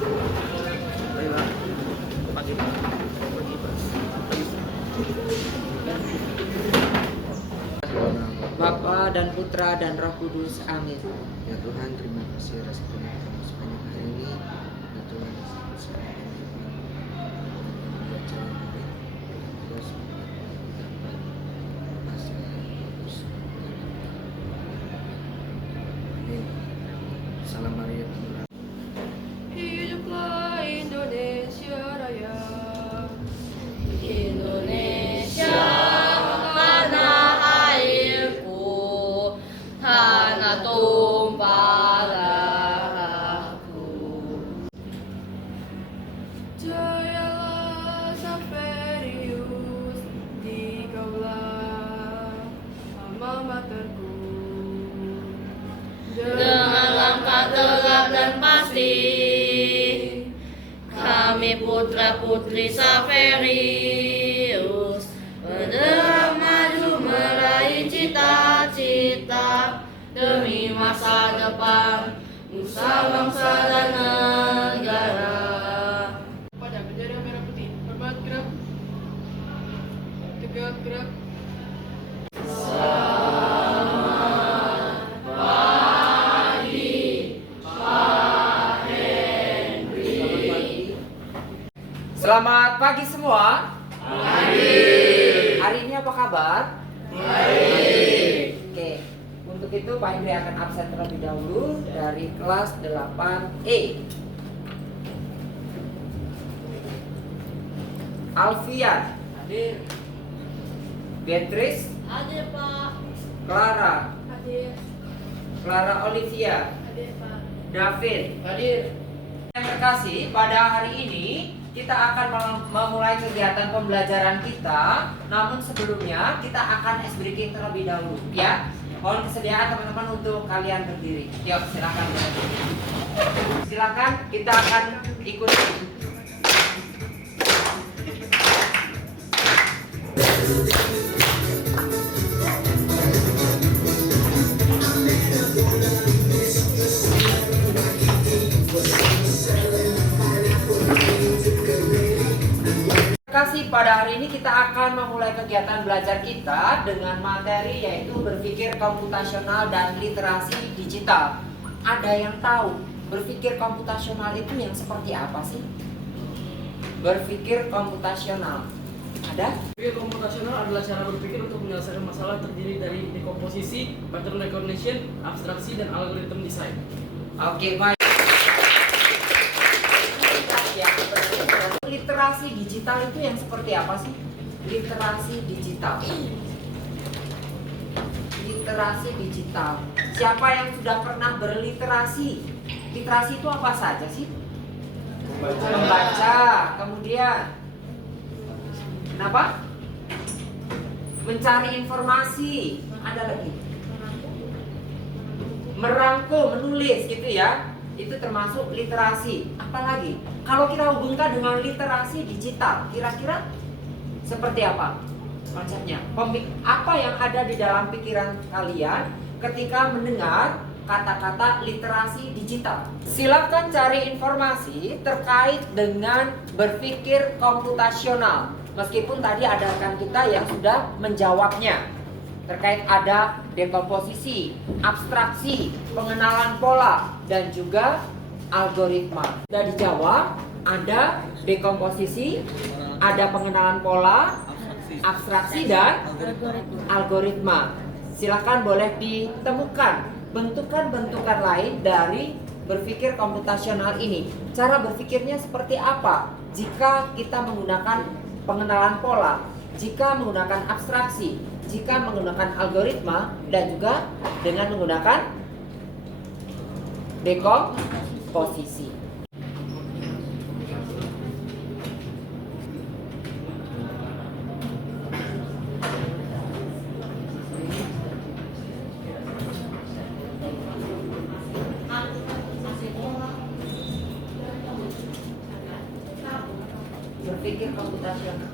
Pagi Pak. Pagi Pak. Bapa dan Putra dan Roh Kudus. Amin. Ya Tuhan, terima kasih atas kebaikan sepanjang hari ini. Ya Tuhan, saya membaca hari terus dapat kasih terus. Amin. Salam Maria penuh. Hiduplah Indonesia Raya. Indonesia, tanah airku, tanah tumpah darahku. Jayalah Saverio, dikaulah alma materku. Dengan langkah tegap dan pasti, kami putra-putri Saverio berderap maju meraih cita-cita demi masa depan nusa bangsa dan negara. Pada bendera merah putih, hormat gerak, tegak gerak. Selamat pagi semua. Hari ini apa kabar? Baik. Oke. Untuk itu Pak Indri akan absen terlebih dahulu dari kelas 8E. Alfian, Hadir. Beatrice, Hadir Pak. Clara, Hadir. Clara Olivia, Hadir Pak. David. Hadir. Yang terkasih, pada hari ini kita akan memulai kegiatan pembelajaran kita. Namun sebelumnya kita akan ice breaking terlebih dahulu, ya. Mohon kesediaan teman-teman untuk kalian berdiri. Yuk, silakan berdiri. Silakan, kita akan ikuti. Kasih pada hari ini kita akan memulai kegiatan belajar kita dengan materi yaitu berpikir komputasional dan literasi digital. Ada yang tahu berpikir komputasional itu yang seperti apa sih? Berpikir komputasional. Ada? Berpikir komputasional adalah cara berpikir untuk menyelesaikan masalah terdiri dari dekomposisi, pattern recognition, abstraksi, dan algoritma desain. Oke, baik. Ya, literasi digital itu yang seperti apa sih? Literasi digital. Literasi digital. Siapa yang sudah pernah berliterasi? Literasi itu apa saja sih? Membaca. Kemudian kenapa? Mencari informasi. Ada lagi. Merangkum, menulis gitu ya. Itu termasuk literasi. Apalagi kalau kita hubungkan dengan literasi digital, kira-kira seperti apa konsepnya? Apa yang ada di dalam pikiran kalian ketika mendengar kata-kata literasi digital? Silakan cari informasi terkait dengan berpikir komputasional. Meskipun tadi ada rekan kita yang sudah menjawabnya terkait ada dekomposisi, abstraksi, pengenalan pola, dan juga algoritma. Sudah dijawab, ada dekomposisi, ada pengenalan pola, abstraksi, dan algoritma. Silakan boleh ditemukan bentukan-bentukan lain dari berpikir komputasional ini. Cara berpikirnya seperti apa? Jika kita menggunakan pengenalan pola, jika menggunakan abstraksi, jika menggunakan algoritma, dan juga dengan menggunakan dekomposisi. Berpikir komputasional.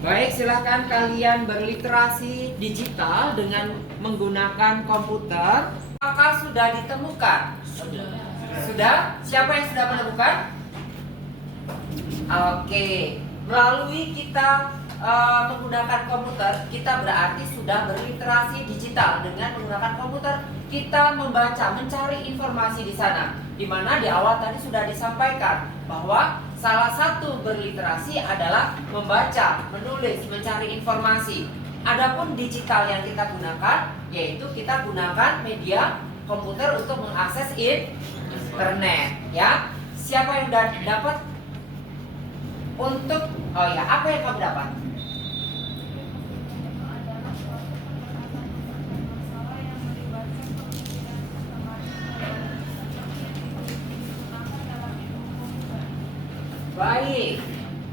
Baik, silakan kalian berliterasi digital dengan menggunakan komputer. Apakah sudah ditemukan? Sudah? Siapa yang sudah menemukan? Oke, melalui kita menggunakan komputer, kita berarti sudah berliterasi digital. Dengan menggunakan komputer, kita membaca, mencari informasi di sana. Di mana di awal tadi sudah disampaikan bahwa salah satu berliterasi adalah membaca, menulis, mencari informasi. Adapun digital yang kita gunakan, yaitu kita gunakan media komputer untuk mengakses internet, ya. Siapa yang dapat untuk apa yang kamu dapat? Baik.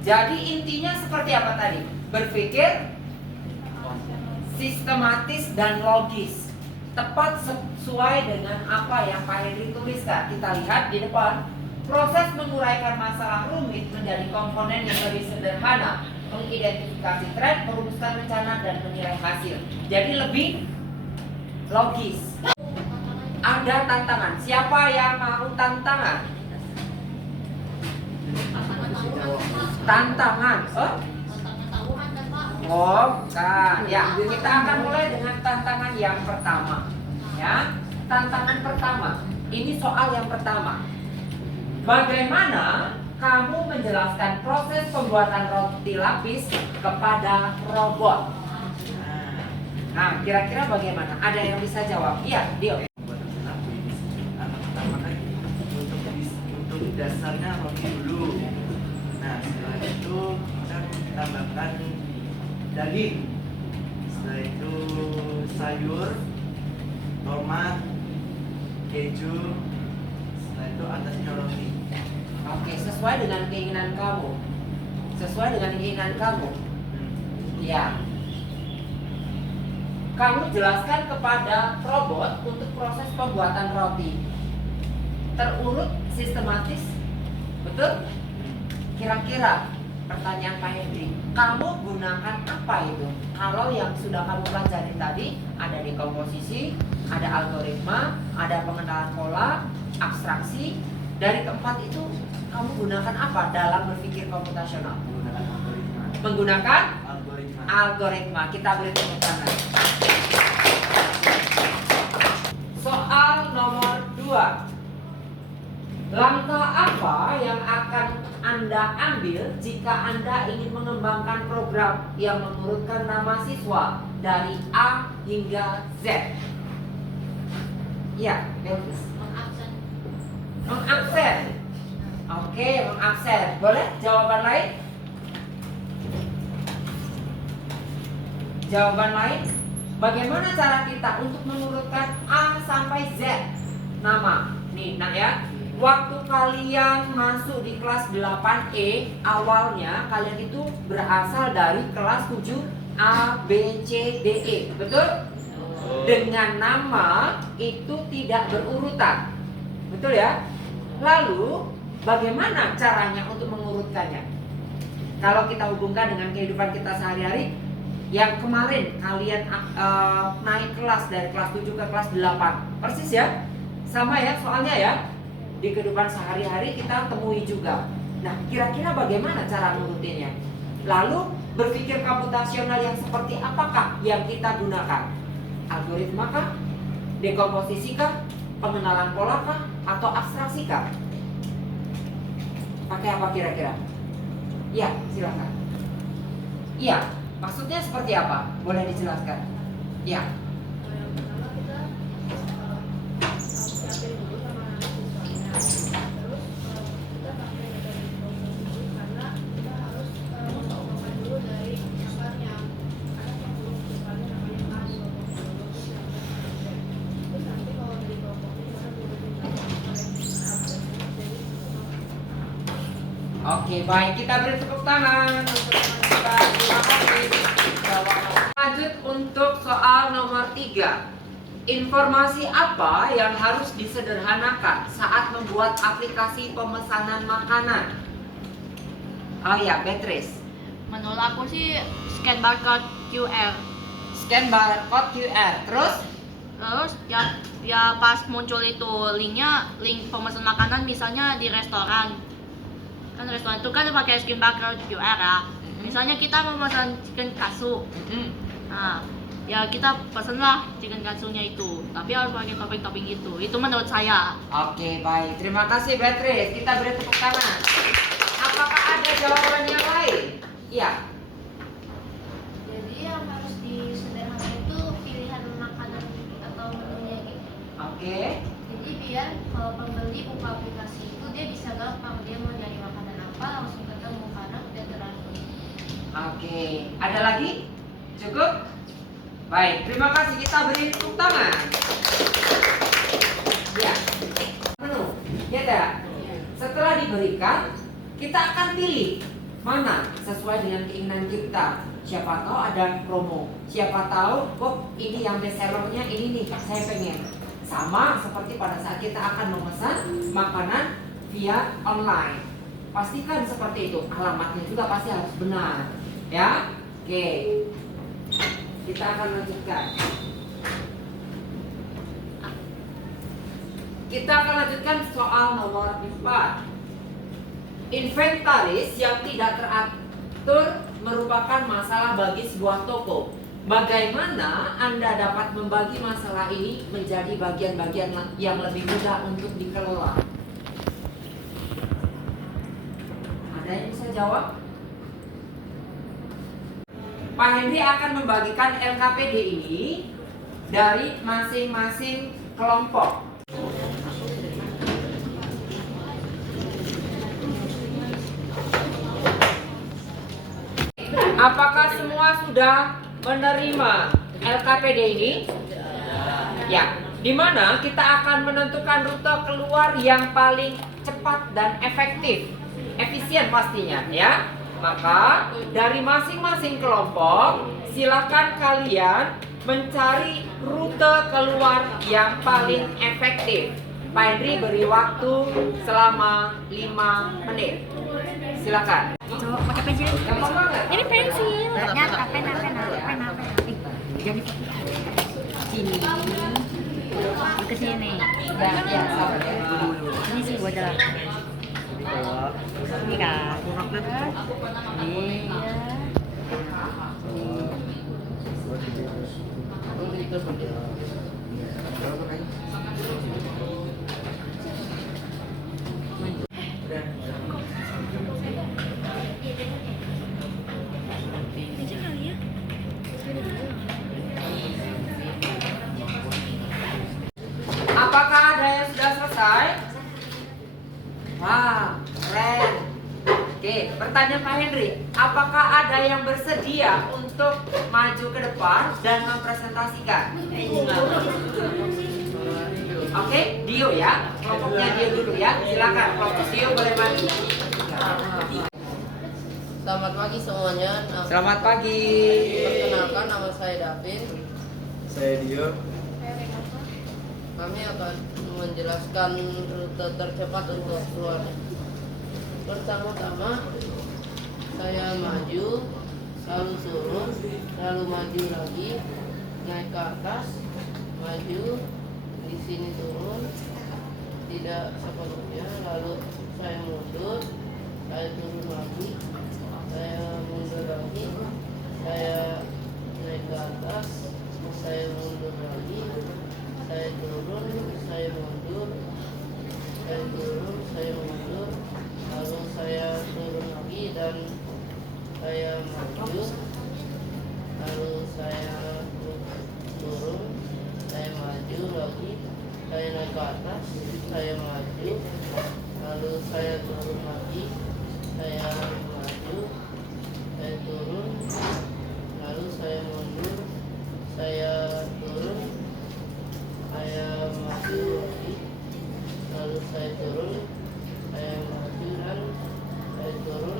Jadi intinya seperti apa tadi? Berpikir sistematis dan logis, tepat sesuai dengan apa yang Pak Henry tuliskan. Kita lihat di depan, proses menguraikan masalah rumit menjadi komponen yang lebih sederhana, mengidentifikasi tren, merumuskan rencana, dan menilai hasil. Jadi lebih logis. Ada tantangan. Siapa yang mau tantangan? Tantangan. Bukan. Ya, kita akan mulai dengan tantangan yang pertama. Ya, tantangan pertama. Ini soal yang pertama. Bagaimana kamu menjelaskan proses pembuatan roti lapis kepada robot? Nah, kira-kira bagaimana? Ada yang bisa jawab? Iya, Dio. Untuk dasarnya roti dulu. Nah, setelah itu kita tambahkan daging. Setelah itu sayur, tomat, keju. Setelah itu atasnya roti. Oke, sesuai dengan keinginan kamu. Sesuai dengan keinginan kamu. Ya. Kamu jelaskan kepada robot untuk proses pembuatan roti. Terurut, sistematis. Betul? Kira-kira pertanyaan Pak Henry, kamu gunakan apa itu? Kalau yang sudah kamu pelajari tadi, ada dekomposisi, ada algoritma, ada pengenalan pola, abstraksi. Dari keempat itu, kamu gunakan apa dalam berpikir komputasional? Menggunakan algoritma. Menggunakan Algoritma. algoritma. Kita beri tepuk tangan. Soal nomor 2. Langkah apa yang akan Anda ambil jika Anda ingin mengembangkan program yang mengurutkan nama siswa dari A hingga Z? Ya, bagus. Mengabsen. Oke, mengabsen. Boleh jawaban lain? Jawaban lain? Bagaimana cara kita untuk mengurutkan A sampai Z nama? Nih, nah ya. Waktu kalian masuk di kelas 8E, awalnya kalian itu berasal dari kelas 7 A, B, C, D, E. Betul? Dengan nama itu tidak berurutan. Betul ya? Lalu, bagaimana caranya untuk mengurutkannya? Kalau kita hubungkan dengan kehidupan kita sehari-hari, yang kemarin kalian naik kelas dari kelas 7 ke kelas 8. Persis ya? Sama ya soalnya ya? Di kehidupan sehari-hari kita temui juga. Nah, kira-kira bagaimana cara mengurutinnya? Lalu, berpikir komputasional yang seperti apakah yang kita gunakan? Algoritma kah? Dekomposisi kah? Pengenalan pola kah? Atau abstraksi kah? Pakai apa kira-kira? Ya, silakan. Iya, maksudnya seperti apa? Boleh dijelaskan? Ya. Yang pertama kita siapin dulu sama anak siswanya. Terus kita pakai metode dekomposisi karena kita harus mengembangkan dulu dari gambarnya. Ada 40 misalnya namanya A, 20, terus yang terus nanti kalau dari kelompoknya kita turutin Oke, baik. Kita beri tepuk tangan untuk teman kita. Terima kasih. Lanjut untuk soal nomor 3. Informasi apa yang harus disederhanakan saat membuat aplikasi pemesanan makanan? Oh ya, Beatrice. Menurut aku sih scan barcode QR. Scan barcode QR. Terus Terus ya pas muncul itu linknya, link pemesan makanan misalnya di restoran. Kan restoran itu kan pakai skin barcode QR ya. Misalnya kita mau pesan chicken katsu. Nah, ya kita pesenlah chicken katsunya itu, tapi harus pakai topping-topping gitu. Itu menurut saya. Oke, baik. Terima kasih Beatrice. Kita beri tepuk tangan. Apakah ada jawaban yang lain? Iya. Jadi yang harus disederhanakan itu pilihan makanan atau menunya gitu. Oke. Jadi biar kalau pembeli buka aplikasi itu dia bisa gampang, dia mau nyari makanan apa langsung ketemu karena udah teratur. Oke. Ada lagi? Cukup? Baik, terima kasih. Kita beri tepuk tangan. Ya. Menu. Ya tidak? Setelah diberikan, kita akan pilih mana sesuai dengan keinginan kita. Siapa tahu ada promo. Siapa tahu, kok ini yang best sellernya ini nih, saya pengen. Sama seperti pada saat kita akan memesan makanan via online. Pastikan seperti itu. Alamatnya juga pasti harus benar. Ya? Oke. Kita akan lanjutkan. Kita akan lanjutkan soal nomor 4. Inventaris yang tidak teratur merupakan masalah bagi sebuah toko. Bagaimana Anda dapat membagi masalah ini menjadi bagian-bagian yang lebih mudah untuk dikelola? Ada yang bisa jawab? Pak Henry akan membagikan LKPD ini dari masing-masing kelompok. Apakah semua sudah menerima LKPD ini? Ya. Di mana kita akan menentukan rute keluar yang paling cepat dan efektif, efisien pastinya, ya. Maka dari masing-masing kelompok silakan kalian mencari rute keluar yang paling efektif. Pak Henry beri waktu selama 5 menit. Silakan. Coba pakai pensil. Gampang banget. Ini pensil. Nyata pena. Jadi sini. Ke sini. Ya, sabar ya. Ini sih gua jalan. Ini kan. Ini. Apakah ada yang sudah selesai? Wah, keren. Oke, pertanyaan Pak Henry. Apakah ada yang bersedia untuk maju ke depan dan mempresentasikan? Oke, Dio ya. Kelompoknya Dio dulu ya. Silakan, kelompok Dio boleh maju. Selamat pagi semuanya. Selamat pagi. Perkenalkan, nama saya Davin. Saya Dio. Kami akan menjelaskan rute tercepat untuk keluar. Pertama-tama saya maju, lalu turun, lalu maju lagi, naik ke atas, maju, di sini turun, tidak sepenuhnya, lalu saya mundur, saya turun lagi, saya mundur lagi, saya naik ke atas, saya mundur lagi, saya turun, saya mundur, saya turun, saya mundur, lalu saya turun lagi dan saya maju, lalu saya turun, saya maju lagi, saya naik ke atas, saya maju, lalu saya turun lagi, saya maju, saya turun, lalu saya mundur, saya turun, saya maju lagi, lalu saya turun, saya maju dan saya turun,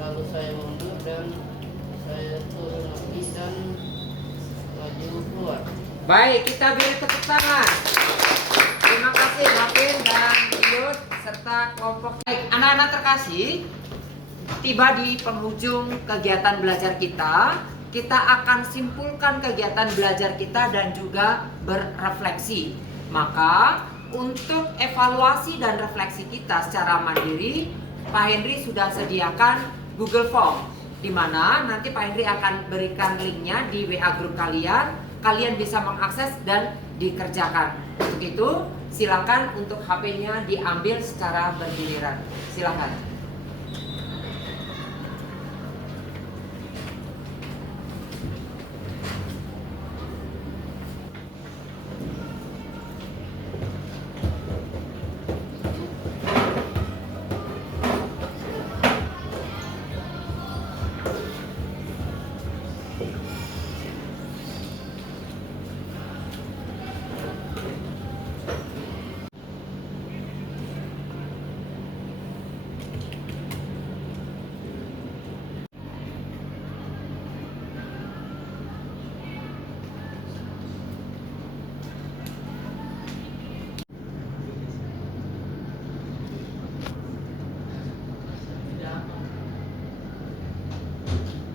lalu saya mundur dan saya turun lagi dan maju keluar. Baik, kita beri tepuk tangan. Terima kasih Davin dan Yud serta kelompok. Baik, anak-anak terkasih, tiba di penghujung kegiatan belajar kita. kita akan simpulkan kegiatan belajar kita dan juga berrefleksi. Maka untuk evaluasi dan refleksi kita secara mandiri, Pak Henry sudah sediakan Google Form, di mana nanti Pak Henry akan berikan linknya di WA grup kalian. Kalian bisa mengakses dan dikerjakan. Untuk itu, silakan untuk HP-nya diambil secara bergiliran. Silakan.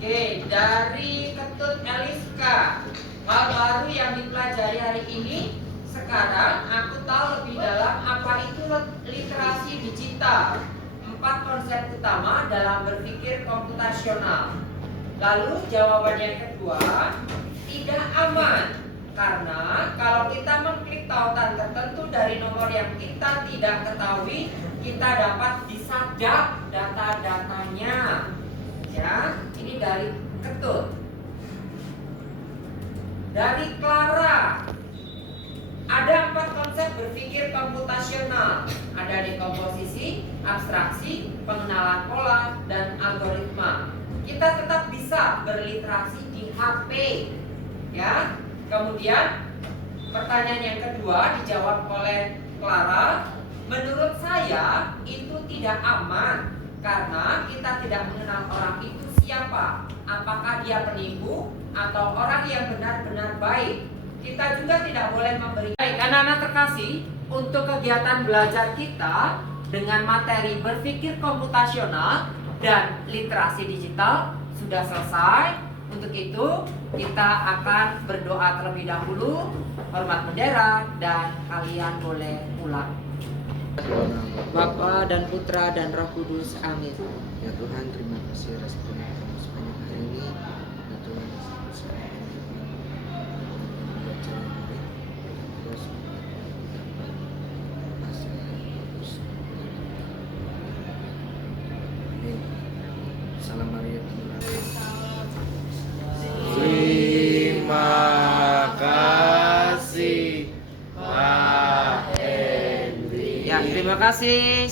Oke, dari Ketut Eliska, hal baru yang dipelajari hari ini. Sekarang aku tahu lebih dalam apa itu literasi digital. 4 konsep utama dalam berpikir komputasional. Lalu jawaban yang kedua, tidak aman. Karena kalau kita mengklik tautan tertentu dari nomor yang kita tidak ketahui, kita dapat disadap data-datanya. Ya, ini dari Ketut. Dari Clara, ada 4 konsep berpikir komputasional. Ada dekomposisi, abstraksi, pengenalan pola, dan algoritma. Kita tetap bisa berliterasi di HP, ya. Kemudian pertanyaan yang kedua dijawab oleh Clara. Menurut saya itu tidak aman karena kita tidak mengenal orang itu siapa. Apakah dia penipu atau orang yang benar-benar baik. Kita juga tidak boleh memberi. Baik, anak-anak terkasih, untuk kegiatan belajar kita dengan materi berpikir komputasional dan literasi digital sudah selesai. Untuk itu, kita akan berdoa terlebih dahulu, hormat bendera, dan kalian boleh pulang. Bapa dan Putra dan Roh Kudus, amin. Ya Tuhan, terima kasih atas pemberian sepanjang hari ini. Ya Tuhan, saya belajar hari terus masih terus. Amin. Salam Maria. Terima kasih Pak Henry. Ya, terima kasih.